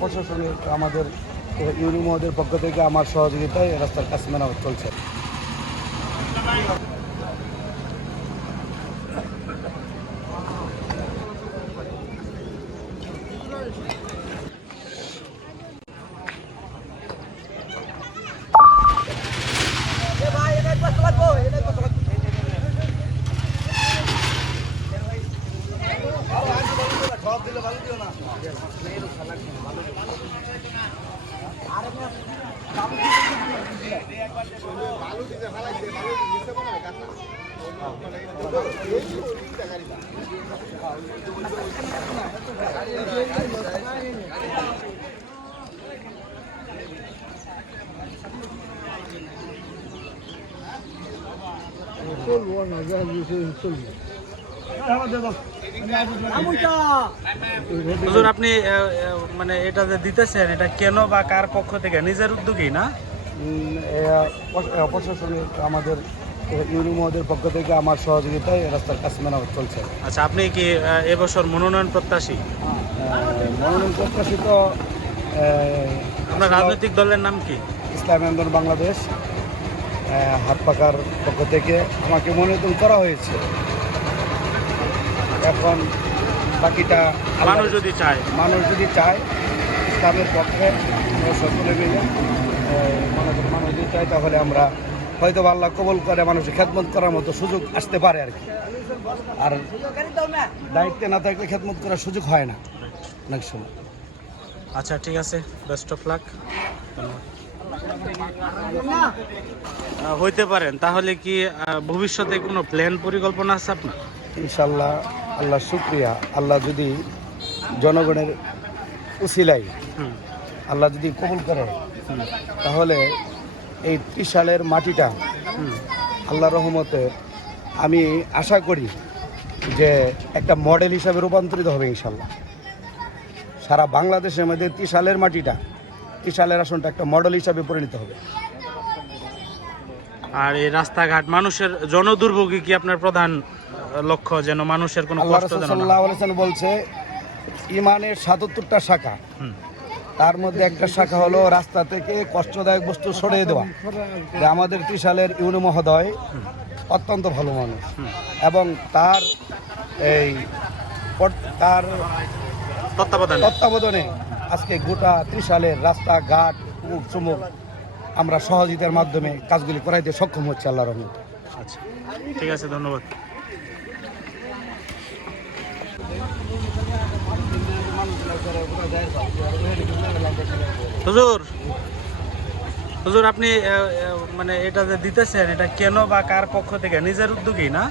প্রশাসনিক আমাদের ইউনি মহোদয়ের পক্ষ থেকে আমার সহযোগিতায় রাস্তার কাজ মেরামত চলছে। হুজুর, আপনি মানে এটা যে দিতেছেন, এটা কেন বা কার পক্ষ থেকে? নিজের উদ্যোগেই না? প্রশাসনিক আমাদের ইউনি মহোদয়ের পক্ষ থেকে আমার সহযোগিতায় রাস্তার কাজ মেরামত চলছে। আচ্ছা, আপনি কি এবছর মনোনয়ন প্রত্যাশী? মনোনয়ন প্রত্যাশিত। আপনার রাজনৈতিক দলের নাম কি? ইসলামী আন্দোলন বাংলাদেশ হাত পাকার পক্ষ থেকে আমাকে মনোনীত করা হয়েছে। এখন বাকিটা মানুষ যদি চায় ইসলামের পক্ষে আমরা সকলে মিলে মানুষ যদি চায় তাহলে আমরা হয়তো আল্লাহ কবুল করে মানুষের খেদমত করার মতো সুযোগ আসতে পারে আর কি। আর দায়িত্বে না থাকলে খেদমত করার সুযোগ হয় না অনেক সময়। আচ্ছা, ঠিক আছে, বেস্ট অফ লাক। হইতে পারেন। তাহলে কি ভবিষ্যতে কোনো প্ল্যান পরিকল্পনা আছে আপনার? ইনশাল্লাহ, আল্লাহ শুক্রিয়া। আল্লাহ যদি জনগণের উসিলাই আল্লাহ যদি কবুল করে তাহলে এই ত্রিশালের মাটিটা আল্লাহ রহমতে আমি আশা করি যে একটা মডেল হিসাবে রূপান্তরিত হবে ইনশাল্লাহ। সারা বাংলাদেশের মধ্যে ত্রিশালের মাটিটা, ত্রিশালের আসনটা একটা মডেল হিসাবে পরিণত হবে। আর এই রাস্তাঘাট মানুষের জনদুর্ভোগী কি আপনার প্রধান লক্ষ্য? যেন মানুষের কোনো আল্লাহ কষ্ট রাসূল যেন না সাল্লাল্লাহু হয়। আলাইহি ওয়াসাল্লাম বলছে ইমানের ৭৭টা শাখা, তার মধ্যে একটা শাখা হলো রাস্তা থেকে কষ্টদায়ক বস্তু সরিয়ে দেওয়া। যে আমাদের ত্রিশালের ইউনি মহোদয় অত্যন্ত ভালো মানুষ এবং তার তত্ত্বাবধানে আজকে গোটা ত্রিশালের রাস্তাঘাট চুমুক আমরা সহযোগিতার মাধ্যমে কাজগুলি করাইতে সক্ষম হচ্ছে আল্লাহর রহমতে। আচ্ছা, ঠিক আছে, ধন্যবাদ। হুজুর, আপনি মানে এটা যে দিতেছেন, এটা কেন বা কার পক্ষ থেকে? নিজের উদ্যোগেই না?